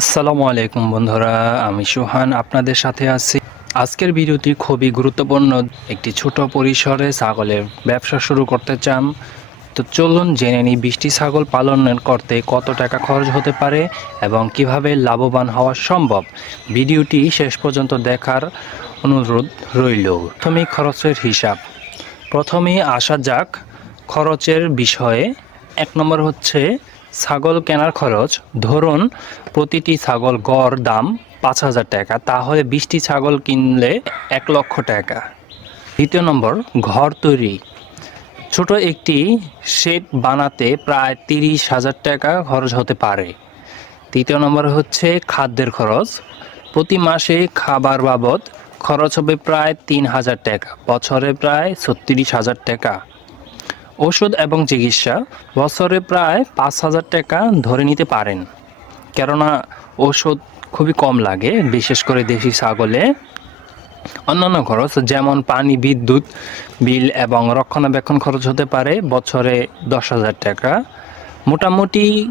আসসালামু আলাইকুম বন্ধুরা, আমি সুহান আপনাদের সাথে আছি। আজকের ভিডিওটি খুবই গুরুত্বপূর্ণ। একটি ছোট পরিসরে ছাগলের ব্যবসা শুরু করতে চান। তো চলুন জেনে নিই বৃষ্টি ছাগল পালন করতে কত টাকা খরচ হতে পারে এবং কীভাবে লাভবান হওয়া সম্ভব। ভিডিওটি শেষ পর্যন্ত দেখার অনুরোধ রইল। প্রথমেই খরচের হিসাব। প্রথমেই আসা যাক খরচের বিষয়ে। এক নম্বর হচ্ছে ছাগল কেনার খরচ, ধরুন প্রতিটি ছাগল গড় দাম পাঁচ হাজার টাকা, তাহলে বিশটি ছাগল কিনলে এক লক্ষ টাকা। দ্বিতীয় নম্বর, ঘর তৈরি। ছোট একটি শেড বানাতে প্রায় তিরিশ হাজার টাকা খরচ হতে পারে। তৃতীয় নম্বর হচ্ছে খাদ্যের খরচ। প্রতি মাসে খাবার বাবদ খরচ হবে প্রায় তিন হাজার টাকা, বছরে প্রায় ছত্রিশ হাজার টাকা। ওষুধ এবং চিকিৎসা বছরে প্রায় পাঁচ হাজার টাকা ধরে নিতে পারেন। কেননা ওষুধ খুবই কম লাগে, বিশেষ করে দেশি ছাগলে। অন্যান্য খরচ যেমন পানি, বিদ্যুৎ, বিল এবং রক্ষণাবেক্ষণ খরচ হতে পারে বছরে দশ হাজার টাকা। মোটামুটি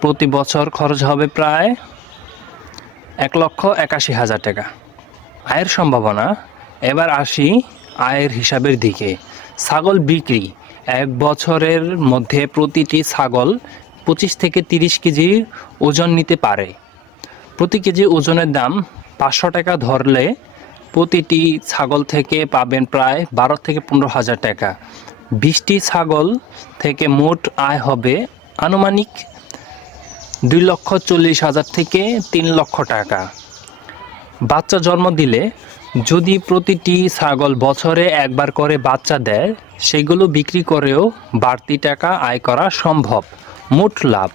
প্রতি বছর খরচ হবে প্রায় এক লক্ষ একাশি হাজার টাকা। আয়ের সম্ভাবনা, এবার আসি আয়ের হিসাবের দিকে। ছাগল বিক্রি এক বছরের মধ্যে প্রতিটি ছাগল পঁচিশ থেকে তিরিশ কেজি ওজন নিতে পারে। প্রতি কেজি ওজনের দাম পাঁচশো টাকা ধরলে প্রতিটি ছাগল থেকে পাবেন প্রায় বারো থেকে পনেরো হাজার টাকা। বিশটি ছাগল থেকে মোট আয় হবে আনুমানিক দুই লক্ষ চল্লিশ হাজার থেকে তিন লক্ষ টাকা। বাচ্চা জন্ম দিলে যদি প্রতিটি ছাগল বছরে একবার করে বাচ্চা দেয়, সেগুলো বিক্রি করেও বাড়তি টাকা আয় করা সম্ভব। মোট লাভ।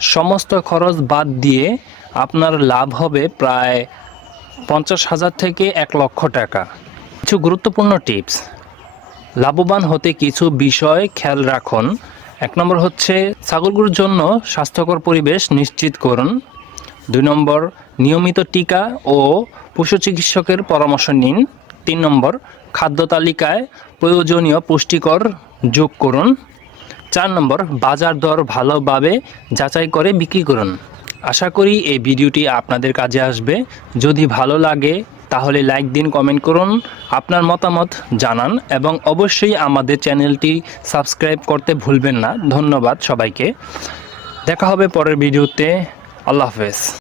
সমস্ত খরচ বাদ দিয়ে আপনার লাভ হবে প্রায় পঞ্চাশ হাজার থেকে এক লক্ষ টাকা। কিছু গুরুত্বপূর্ণ টিপস। লাভবান হতে কিছু বিষয় খেয়াল রাখুন। এক নম্বর হচ্ছে, ছাগলগুলোর জন্য স্বাস্থ্যকর পরিবেশ নিশ্চিত করুন। দুই নম্বর নিয়মিত টিকা ও পশু চিকিৎসকের পরামর্শ নিন। তিন নম্বর, খাদ্য তালিকায় প্রয়োজনীয় পুষ্টিকর যোগ করুন। চার নম্বর, বাজার দর ভালোভাবে যাচাই করে বিক্রি করুন। আশা করি এই ভিডিওটি আপনাদের কাজে আসবে। যদি ভালো লাগে, তাহলে লাইক দিন, কমেন্ট করুন, আপনার মতামত জানান এবং অবশ্যই আমাদের চ্যানেলটি সাবস্ক্রাইব করতে ভুলবেন না। ধন্যবাদ সবাইকে। দেখা হবে পরের ভিডিওতে। আল্লাহ হাফেজ।